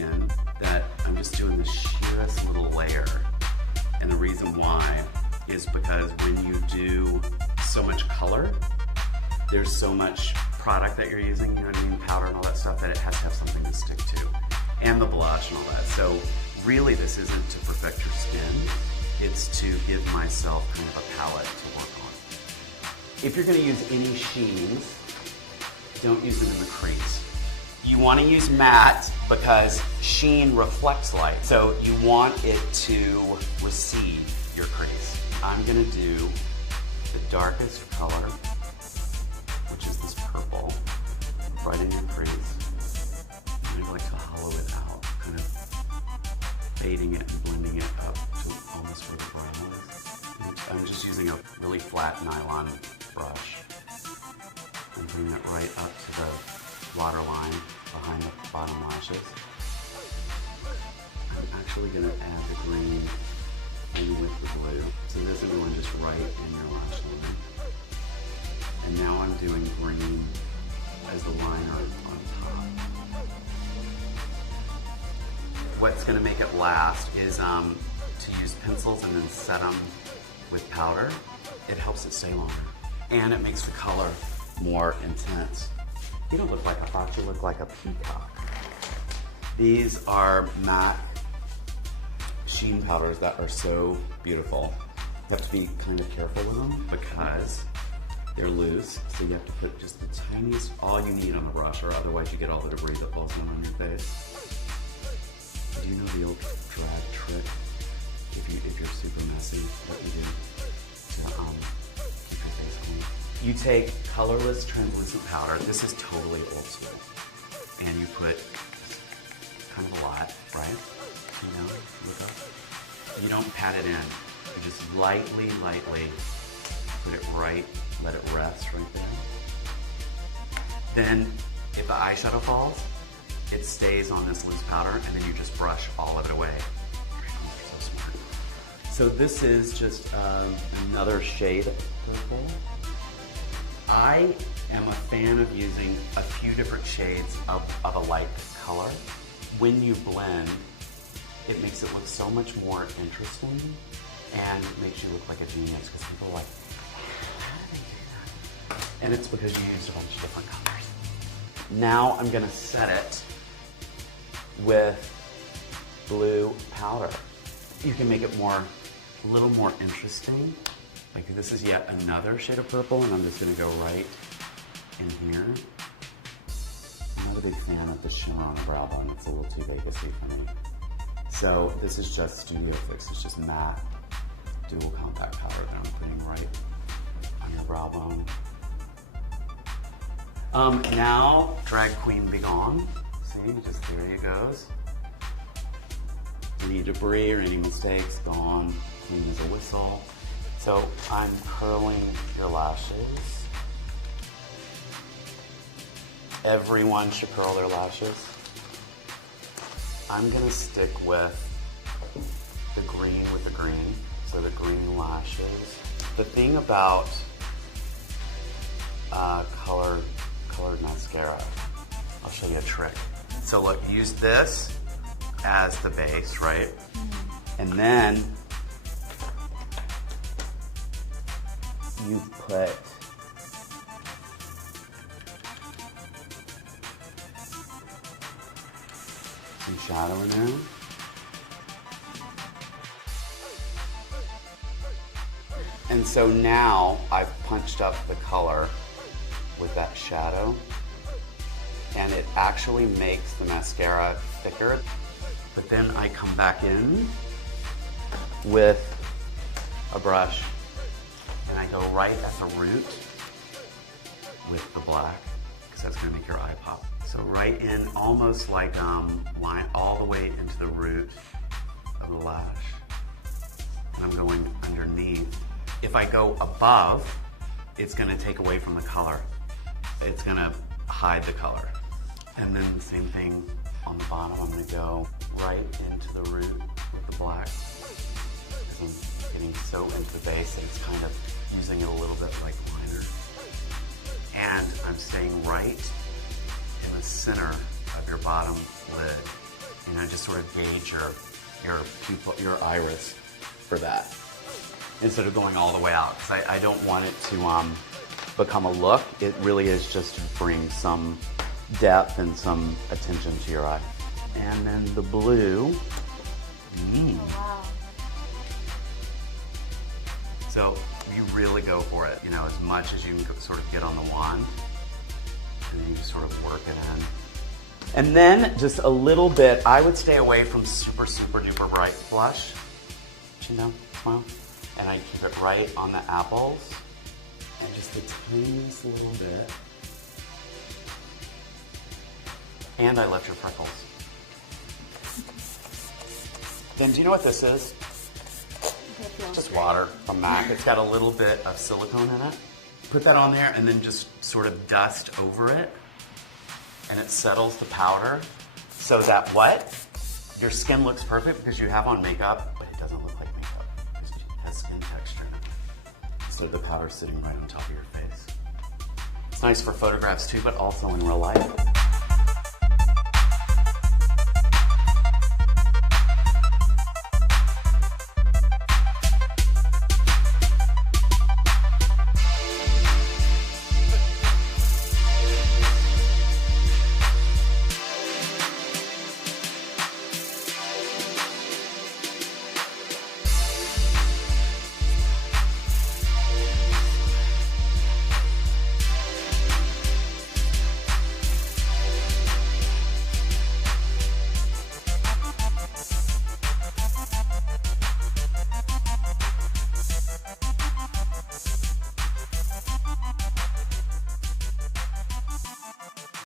skin that I'm just doing the sheerest little layer. And the reason why is because when you do so much color, there's so much product that you're using, you know what I mean, powder and all that stuff, that it has to have something to stick to. And the blush and all that. So really this isn't to perfect your skin, it's to give myself kind of a palette to work on. If you're gonna use any sheens, don't use them in the crease. You wanna use matte because sheen reflects light. So you want it to receive your crease. I'm gonna do the darkest color, which is this purple, right in your crease. I like to hollow it out, kind of fading it and blending it up to almost where the brown is. I'm just using a really flat nylon brush and bring it right up to the waterline behind the bottom lashes. I'm actually going to add the green in with the blue. So this is going just right in your lash line. And now I'm doing green as the liner on top. What's going to make it last is to use pencils and then set them with powder. It helps it stay longer. And it makes the color more intense. You don't look like a fox, you look like a peacock. These are MAC sheen powders that are so beautiful. You have to be kind of careful with them because they're loose, so you have to put just the tiniest, all you need on the brush, or otherwise you get all the debris that falls down on your face. Do you know the old drag trick? If you're super messy, what you do to keep your face clean? You take colorless translucent powder. This is totally old school. And you put kind of a lot, right? You know, look up. You don't pat it in. You just lightly put it right, let it rest right there. Then, if the eyeshadow falls, it stays on this loose powder, and then you just brush all of it away. You're so smart. So this is just another shade of purple. I am a fan of using a few different shades of a light color. When you blend, it makes it look so much more interesting and makes you look like a genius, because people are like, how did they do that? And it's because you used a bunch of different colors. Now I'm gonna set it with blue powder. You can make it a little more interesting. Like this is yet another shade of purple, and I'm just gonna go right in here. I'm not a big fan of the shimmer on the brow bone. It's a little too Vegas-y for me. So this is just Studio Fix. It's just matte dual compact powder that I'm putting right on your brow bone. Now, Drag Queen Be Gone. See, just there you goes. Any debris or any mistakes, gone, clean as a whistle. So I'm curling your lashes. Everyone should curl their lashes. I'm gonna stick with the green with the green, so the green lashes. The thing about colored mascara, I'll show you a trick. So look, use this as the base, right? And then you put some shadow in there. And so now I've punched up the color with that shadow, and it actually makes the mascara thicker. But then I come back in with a brush and I go right at the root with the black, because that's gonna make your eye pop. So right in, almost like line all the way into the root of the lash. And I'm going underneath. If I go above, it's gonna take away from the color. It's gonna hide the color. And then the same thing on the bottom. I'm gonna go right into the root with the black, because I'm getting so into the base that it's kind of using it a little bit like liner. And I'm staying right in the center of your bottom lid. You know, just sort of gauge your pupil, your iris for that, instead of going all the way out, because I don't want it to become a look. It really is just to bring some depth and some attention to your eye. And then the blue. Wow. So you really go for it, you know, as much as you can sort of get on the wand, and then you just sort of work it in. And then just a little bit, I would stay away from super, super duper bright blush. You know, well, and I keep it right on the apples, and just the tiniest little bit. And I left your freckles. Then do you know what this is? Just water from MAC. It's got a little bit of silicone in it. Put that on there and then just sort of dust over it, and it settles the powder so that what? Your skin looks perfect because you have on makeup, but it doesn't look like makeup. It has skin texture in it. So the powder's sitting right on top of your face. It's nice for photographs too, but also in real life.